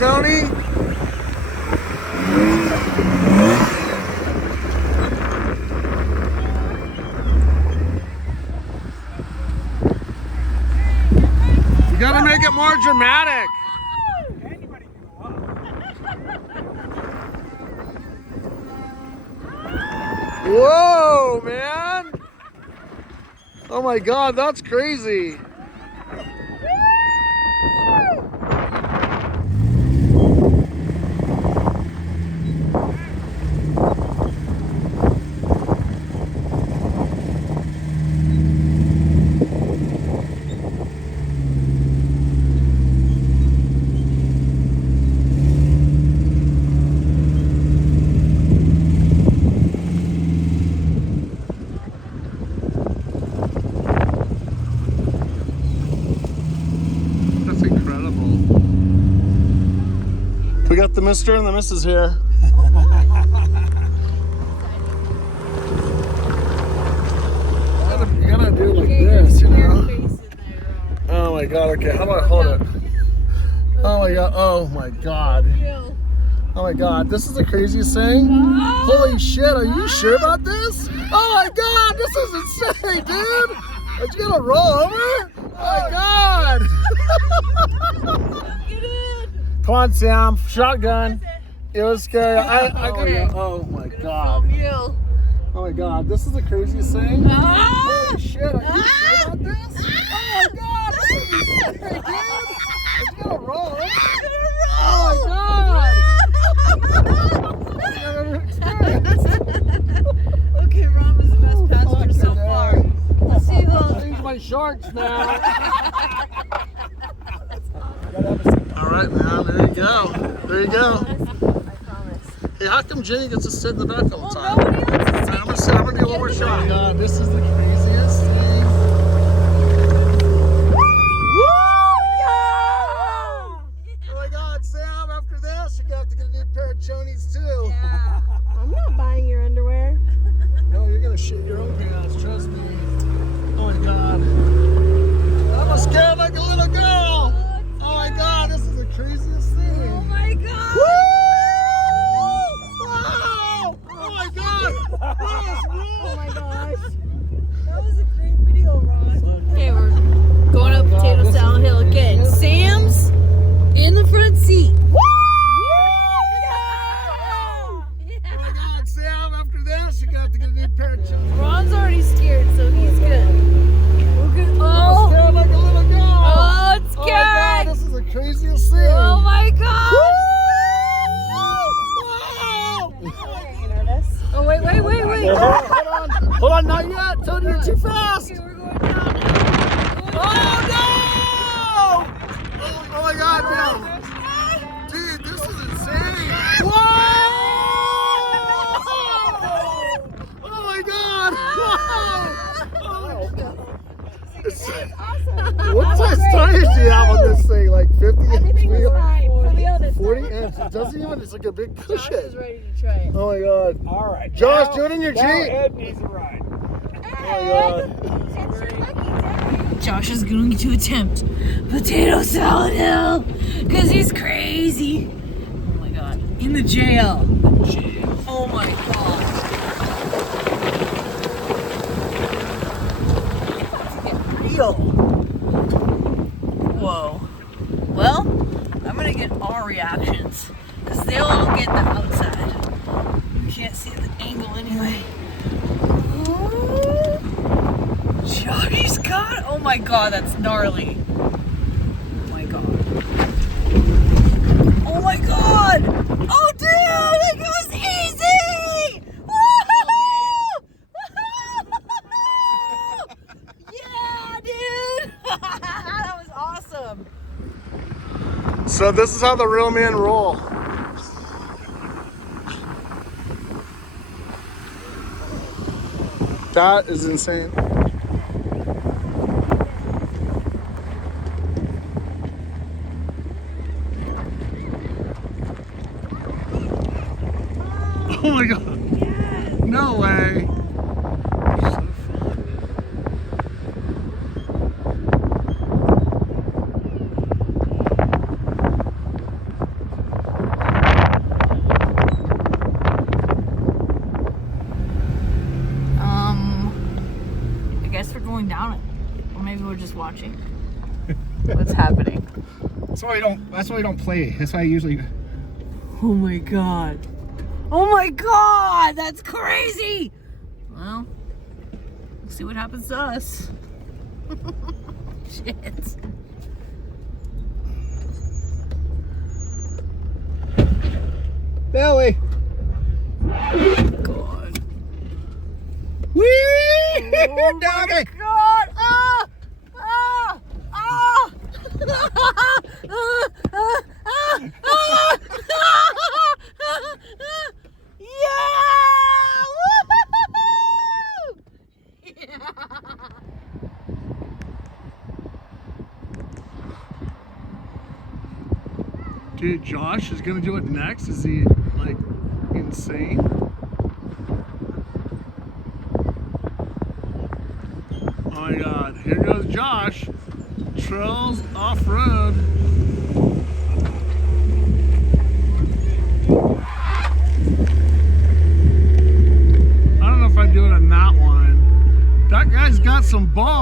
Tony? You gotta make it more dramatic. Whoa, man! Oh my God, that's crazy. We got the Mr. and the Mrs. here. You gotta do it like this, you know? Oh my God, okay, how do I hold it? Oh my God, oh my God. Oh my God, this is the craziest thing. Holy shit, are you sure about this? Oh my God, this is insane, dude. Are you gonna roll over? Oh my God. Come on, Sam, shotgun. It was scary. Oh my God. Oh my God, this is the craziest thing. Holy shit, are you sure about this? Oh my God, this is insane, dude. Are you gonna roll? Oh my God. I've never experienced. Okay, Ron was the best passenger so far. Let's see I'll change my shorts now. All right, man. There you go. There you go. Hey, how come Jenny gets to sit in the back all the time? I'm gonna do one more shot. God, this is the craziest thing. Woo! Yeah! Oh my God, Sam! After this, you have to get a new pair of chonies too. Yeah. I'm not buying your underwear. No, you're gonna shit your own pants. Trust me. Oh my God. I'm scared like a little girl. Oh my God, this is the craziest thing. Oh my God. Woo! Wow! Oh my God! Yes, Oh my gosh. That was a great video, Ron. Okay, we're going up Potato Salad Hill again. Sam's in the front seat. Woo! Oh my God, Sam, after this, you have to get a new pair of chonies. Ron's already scared, so he's good. We're good. I'm scared like a little girl. Oh, it's Oh my scary. God, this is the craziest thing. Oh my God. Oh, wait. Hold on, not yet. Tony, you're too fast. Okay, we're going down now. Oh no! Oh my God, no. Dude, this is insane. Whoa! Oh my God! Whoa! Oh. What size tires do you have on this thing? Like 50 inch? 40 inch. It doesn't even, it's like a big cushion. Josh is ready to try it. Oh my God. All right. Josh, do it in your Jeep. Ed needs a ride. Oh my God. Josh is going to attempt Potato Salad Hill because he's crazy. Oh my God. In the jail. Oh my God. It's real. Whoa. Well, I'm going to get all reactions because they'll all get the outside. You can't see the angle anyway. Johnny's got, oh my God, that's gnarly. Oh my God. Oh my God. Oh dude, it goes easy. Woo-hoo-hoo! Yeah, dude. That was awesome. So this is how the real men roll. That is insane. Oh my God. Yes. No way. guess we're going down it. Or maybe we're just watching. What's happening? That's why we don't play. That's why I usually. Oh my god. Oh my god! That's crazy! Well, let's see what happens to us. Shit. Billy! God. Whee! Oh Doggy! my god! Ah! Ah! Ah! Yeah! Woo-hoo-hoo! Yeah! Dude, Josh is gonna do it next. Is he like insane? Oh my god, here goes Josh. Trails off-road. I don't know if I do it on that one. That guy's got some balls.